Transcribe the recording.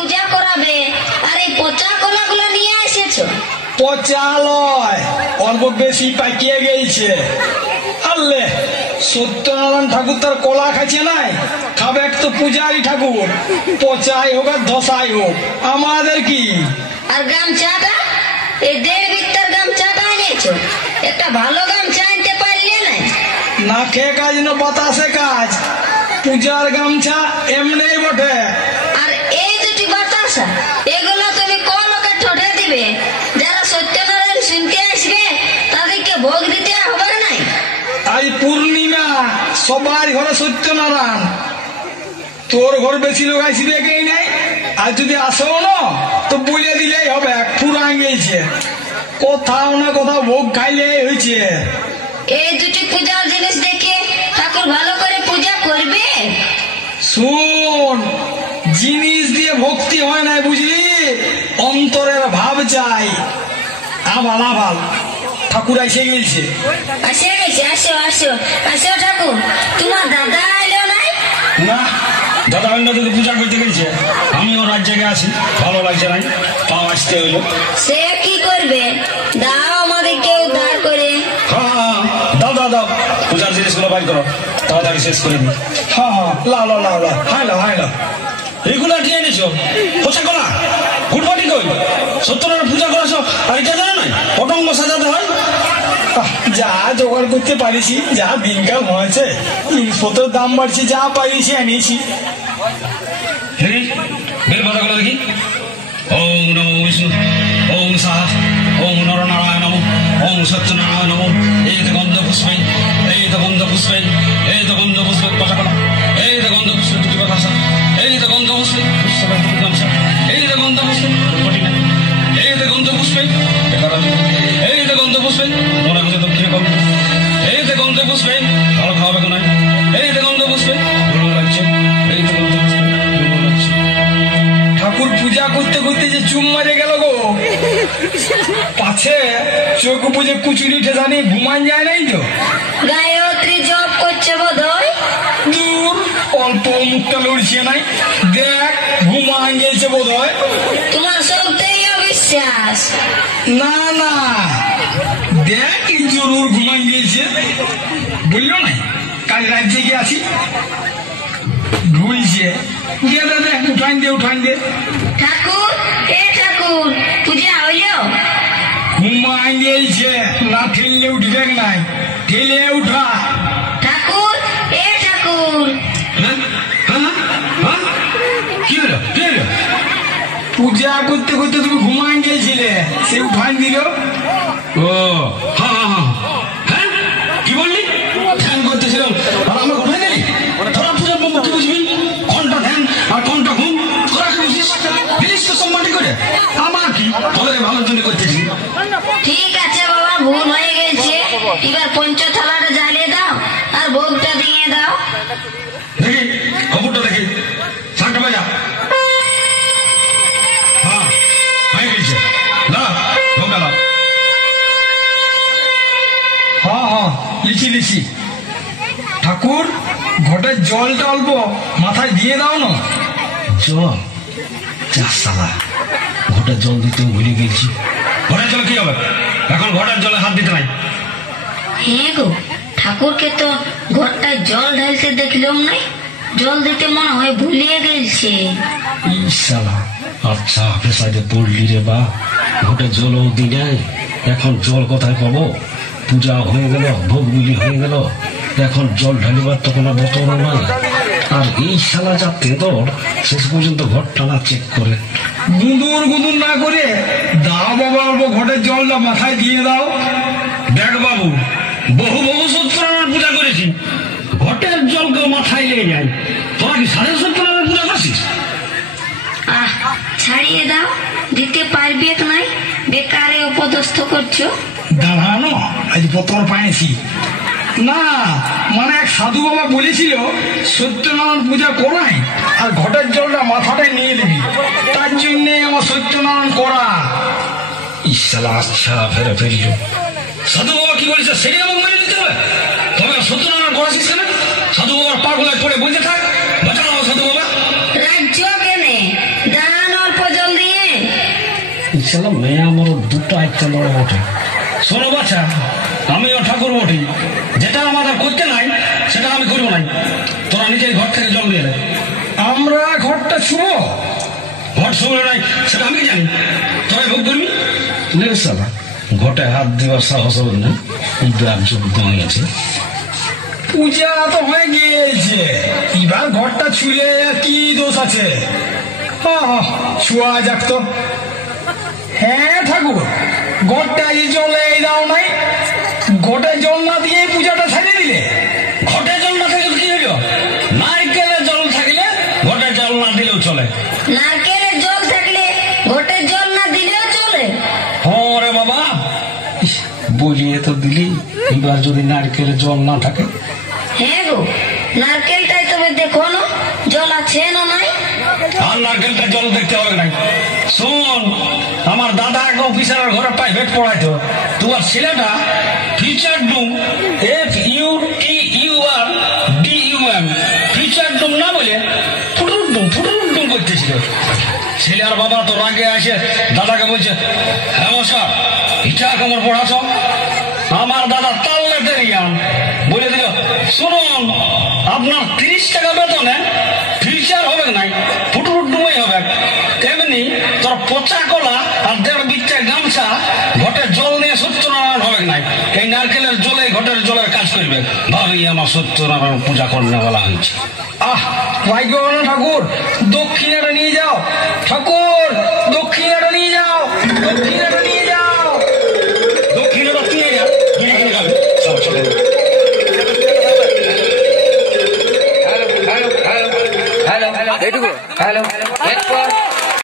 পূজা করাবে আর এই পচা কলাগুলো নিয়ে এসেছো। পচা লয়, অল্প বেশি পাকিয়ে গেছে। আল্লে সত্যনারায়ণ ঠাকুর তার কলা খাচ্ছে নাই, খাবে তো পূজারি ঠাকুর, পচাই হোক আর ধসাই হোক, আমাদের কি। আর গামছাটা, এই 1.5 বিত্তার গামছাটা এনেছো, একটা ভালো গামছা আনতে পারলে না। না খেয়ে কাজ না বাতাসে কাজ, পূজার গামছা এমনি বটে। আর এই দুটি বাতাসা, এগুলো তুমি লোকে ঠোঁটে দিবে, যারা সত্যনারায়ণ শুনতে আসবে তাদেরকে ভোগ দিতে হবে নাই। আজ পূর্ণিমা, সবার ঘরে সত্যনারায়ণ, তোর ঘর বেশি লোক আসবে কেই নাই। আর যদি আসো না তো বলে দিলেই হবে, পুরান গেছে, কোথাও না কোথাও ভোগ খাইলে হয়েছে। এই দুটি পূজার জিনিস দেখে ঠাকুর ভালো করে পূজা করবে। শোন, জিনিস দিয়ে ভক্তি হয় না, বুঝলি, অন্তরের ভাব চাই। আভাল আভাল ঠাকুর এসে গেছে। আসে গেছে, আসো আসো আসো ঠাকুর। তোমার দাদা এলো নাই? না, দাদা অন্য দিকে পূজা করতে গেছে, আমিও রাজ্যে আছি, ভালো লাগছে নাই, তাও আসতে হইলো। সে কি করবে, দাও আমাদেরকে উদ্ধার করে। হ্যাঁ, দাও দাও দাও, পূজার জিনিসগুলো বাইর করো, তাড়াতাড়ি শেষ করে দিই। হ্যাঁ হ্যাঁ, লাও লাও লাও লাও, হাই লাও হাই লাও। এইগুলো কি এনেছো? পোষা কলা, ফুটবাটি কই? সত্যনারায়ণ পূজা করেছো আর এটা জানো নাই পটঙ্গ সাজাতে হয়? যা জোগাড় করতে পারিছি, যা দিনকাল হয়েছে, জিনিসপত্রের দাম বাড়ছে, যা পারিছি আনিয়েছি। দেখি বের পাতাগুলো দেখি। ওম নমো বিষ্ণু, ওম সাহা, ওম নরনারায়ণ নমঃ, ওম সত্যনারায়ণ নমঃ। এই তো গন্ধ পুষ্পেন, এই তো গন্ধ পুষ্পেন, এই তো গন্ধ পুষ্পেন পচা কলা, এই তো গন্ধ পুষ্পেন দুটি বাতাসা, এই তো গন্ধ পুষ্পেন পুষ্পেন দুটি গামছা, এই তো গন্ধ পুষ্পেন ফুটবাটি না, এই তো গন্ধ পুষ্পেন এই তো গন্ধ পুষ্পেন মনে হচ্ছে দক্ষিণে কম, এই তো গন্ধ পুষ্পেন ভালো খাওয়াবে কোন, এই তো গন্ধ পুষ্পেন ভালো লাগছে, এই তো গন্ধ পুষ্পেন ভালো লাগছে। ঠাকুর পূজা করতে করতে যে চুম মারে গেল গো, পাছে চোখ বুঝে কুচুরি ঠেসানি ঘুমান যায় নাই তো। গায়ত্রী জপ করছে বোধহয়। দূর, অল্প মুখটা লড়ছে নাই, দেখ ঘুমান গেছে বোধ হয়। তোমার সবটাই অবিশ্বাস। না না, দেখ জরুর ঘুমান গিয়েছে, বললো নাই কাল রাজ্যে গিয়ে আসি, ঘুরছে গিয়ে দাদা উঠান দে উঠান দে। ঠাকুর, এ ঠাকুর, পূজা হইল? ঘুমান গিয়েছে, না ঠেললে উঠবে নাই, ঠেলে উঠা। ঠাকুর, এ ঠাকুর। হ্যাঁ হ্যাঁ হ্যাঁ, কি হলো কি হলো? পূজা করতে করতে তুমি ঘুমান গিয়েছিলে, সে উঠান দিল। ও হ্যাঁ হ্যাঁ হ্যাঁ, কি বললি? ধ্যান করতেছিলাম আর আমার কোথায় গেলি? তোরা পূজার বন্ধু কি বুঝবি? ঘন্টা ধ্যান আর ঘন্টা ঘুম, তোরা কি বুঝিস? দিলিস তো সব মাটি করে, আমার কি, তোদের ভালোর জন্য করতেছি। ঠিক আছে বাবা, ভুল হয়ে গেছে, এবার পঞ্চথালাটা জ্বালিয়ে দাও আর ভোগটা দিয়ে দাও। দেখি খবরটা দেখি, শাকটা বাজা। হ্যাঁ হয়ে গেছে, না ভোগটা দাও। হ্যাঁ হ্যাঁ, লিখি লিখি। ঠাকুর, ঘটের জলটা অল্প মাথায় দিয়ে দাও না। জল? যা সালা, ঘটের জল দিতেও ভুলে গেছি। ঘটের জল কি হবে? এখন ঘটের জলে হাত দিতে নাই। হ্যাঁ গো, ঠাকুরকে তো ঘরটায় জল ঢালতে দেখলাম নাই, জল দিতে মনে হয় ভুলিয়ে গেছে। সালা, আচ্ছা পেশাতে পড়লি রে বা, ঘটের জলও দি নাই, এখন জল কোথায় পাবো? পূজা হয়ে গেল, ভোগ বিলি হয়ে গেল, এখন জল ঢালিবার তো কোনো বোতল নাই। আর এই শালা যা তেদর, শেষ পর্যন্ত ঘর টানা চেক করে। গুঁদুর গুঁদুর না করে দাও বাবা, অল্প ঘটের জলটা মাথায় দিয়ে দাও। দেখ বাবু, বহু বহু সত্যনারায়ণ পূজা করেছি, ঘটের জল কেউ মাথায় লেগে যায়, তোরা কি সাড়ে সত্যনারায়ণ পূজা করছিস? আহ, ছাড়িয়ে দাও, দিতে পারবে নাই, বেকারে অপদস্থ করছো। দাঁড়ানো, আজ বোতল পাইছি না, মানে এক সাধু বাবা বলেছিল সত্যনারায়ণ পূজা করাই আর ঘটের জলটা মাথাটায় নিয়ে নিবি, তার জন্যে আমার সত্যনারায়ণ করা। ইসালা আচ্ছা ফেরে ফেলল। সাধু বাবা কি বলেছে সেটাই আমাকে মেনে নিতে হবে? তবে সত্যনারায়ণ করাছিস কেন? সাধু বাবার পাগলায় পড়ে বলতে থাক, বাঁচাও সাধু বাবা। রাজ্য কেনে, দান ছেলে মেয়ে আমার দুটো একটা লড়ে ওঠে। শোনো বাচ্চা, আমিও ঠাকুর বটি, যেটা আমাদের করতে নাই সেটা আমি করবো নাই। তোরা নিজেই ঘর থেকে জল দিয়ে দেয়। আমরা ঘরটা ছুবো? ঘর শুনে নাই সেটা আমি জানি, তোরা ভোগ করবি সালা। ঘটে হাত দেওয়ার সাহস হবে না, হয়ে গেছে। পূজা তো হয়ে গিয়েছে, এবার ঘরটা ছুলে কি দোষ আছে? ছুয়া যাক তো। হ্যাঁ ঠাকুর, ঘরটা এই জলে দাও নাই, ঘটে জল না দিয়ে পূজাটা ছাড়িয়ে দিলে। ঘটে জল না থাকলে কি হইল? নারকেলের জল থাকলে ঘটে জল না দিলেও চলে। নারকেলের জল থাকলে ঘটের জল না দিলেও চলে? হরে বাবা, বুঝিয়ে তো দিলি। এবার যদি নারকেলের জল না থাকে? হ্যাঁ গো, নারকেলটাই তবে দেখো না জল আছে না নাই। আর নারকেলটা জল দেখতে হবে নাই। শোন, আমার দাদা এক অফিসারের ঘরে প্রাইভেট পড়াইতো। তোমার ছেলেটা ফিচার ডুম, FUTURDUM, ফিচার ডুম না বলে ফুটুর ডুম করতেছিল। ছেলে আর বাবা তো রাগে আসে দাদাকে বলছে, হ্যাঁ স্যার, এটা কেমন পড়াছ? আমার দাদা তাল্লে টেরিয়ান বলে দিল, শুনুন, আপনার 30 টাকা বেতনে ফিচার হবে নাই, ফুটুর ডুমাই হবে। তেমনি তোর পচা কলা আর 1.5 বিঘা গামছা ঘটের জল নিয়ে সত্যনারায়ণ হবে নাই। এই নারকেলের জলে ঘটের জলের কাজ করবে। ভাবি আমার সত্যনারায়ণ পূজা করলে বলা হয়েছে। রাগ করো না ঠাকুর, দক্ষিণাটা নিয়ে যাও। ঠাকুর